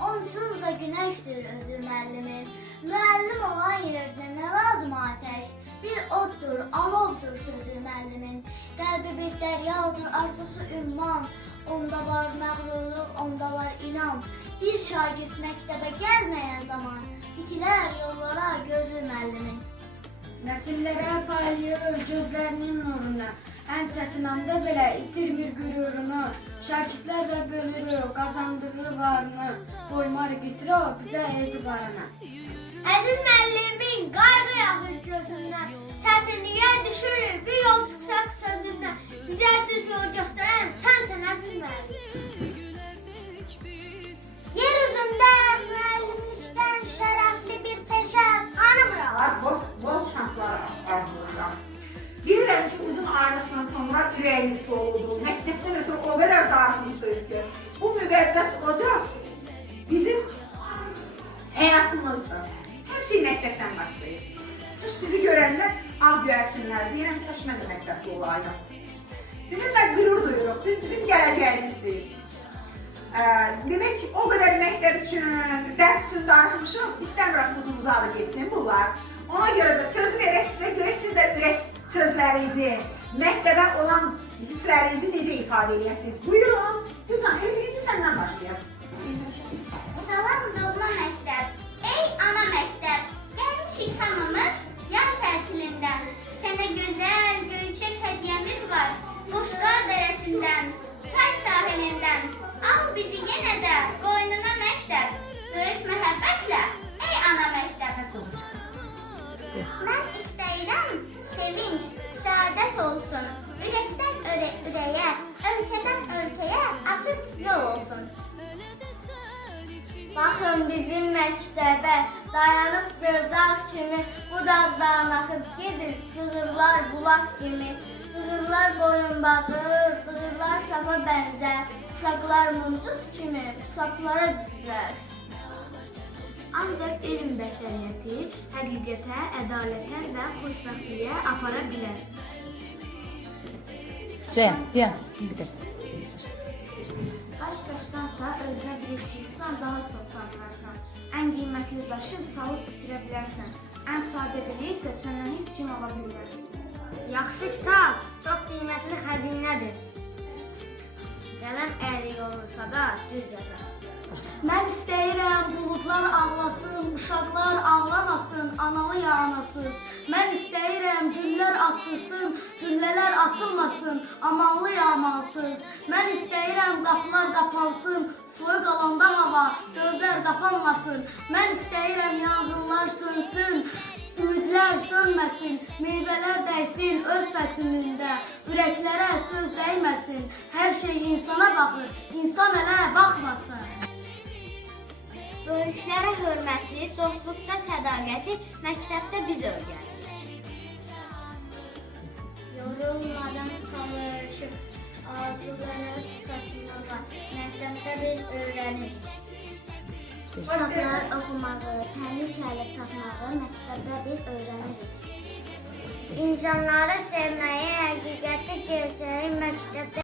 Onsuz da güneştir özü müəllimin. Müəllim olan yerdə nə lazım ateş? Bir oddur, alovdur sözü müəllimin. Qəlbi bir dəryadır, arzusu ümman. Onda var məğrurluq, onda var inan. Bir şagird məktəbə gəlməyən zaman itilər yollara gözü müəllimin. Nəsillərə paylayır gözlərinin nurunu. Ən çətin anda belə itirmir qürurunu. Şagirdlər də bölür, qazandırır varını. Qoymar götürə bizə etibarını. Əziz müəllimin qayğı yağır gözündən. Səsiniyə düşürük bir yol çıxsaq sözündən. Uzun ayrılıqdan sonra ürəyiniz doludur. Məktəbdən ötürü o qədər darıxmısınız ki, bu müqəddəs ocaq bizim həyatımızdır. Hər şey məktəbdən başlayır. Qış sizi görəndə ağ göyərçinlər deyirəm, kaş mən də məktəbdə olaydım. Sizinlə qürur siz bizim gələcəyimizsiniz. Ee, demek ki o kadar mektep için, ders için darıxmışıq, istəmirəm uzun uzadı getsin bunlar. Ona göre de söz verək sizə sözlərinizi, məktəbə olan hisslərinizi necə ifadə edəsiniz? Buyurun, lütfen birinci səndən başlayalım. Salam doğma məktəb. Ey ana məktəb. Gəlmişik hamımız yaz tətilindən. Sənə gözəl göyçək hədiyyəmiz var. Quşlar dərəsindən, çay sahilindən. Al bizi yenə də qoynuna məktəb. Böyük məhəbbətlə ey ana məktəb. Mən istəyirəm sevinç, səadət olsun. Ürəkdən öre ürəyə, ölkədən ölkəyə açıq yol olsun. Baxın bizim məktəbə dayanıb bir dağ kimi bu dağdan axıb gedir sığırlar bulaq kimi. Sığırlar boyunbağı, sığırlar sapa bənzər. Uşaqlar muncuq kimi saplara düzlər. Ancaq elm bəşəriyyəti həqiqətə, ədalətə və xoşbəxtliyə apara bilər. Diyen, diyen. Bilirsin. Baş daşdansa özünə bir insan daha çox tanırsan. Ən qiymətli daşı salıb bitirə bilərsən. Ən sadə biri isə səndən heç kim ala bilməz. Yaxşı kitab çox qiymətli xəzinədir. Qələm əyri yorulsa da düz yazar. Mən istəyirəm buludlar ağlasın, uşaqlar ağlamasın, analı yanasız. Mən istəyirəm güllər açılsın, güllələr açılmasın, amanlı yağmansız. Mən istəyirəm qapılar qapansın, soyuq alanda hava, gözlər qapanmasın. Mən istəyirəm yanğınlar sönsün, ümidlər sönməsin, meyvələr dəysin öz fəslində, ürəklərə söz dəyməsin. Hər şey insana baxır, insan elə baxmasın. Böyüklərə hörməti, dostluqda sədaqəti məktəbdə biz öyrənirik. Yorulmadan çalışıb arzulara çatmağa məktəbdə biz öyrənirik. Kitablar oxumağı, təmiz kəlib tapmağı məktəbdə biz öyrənirik. İnsanları sevməyi, həqiqəti gerçəyi məktəbdə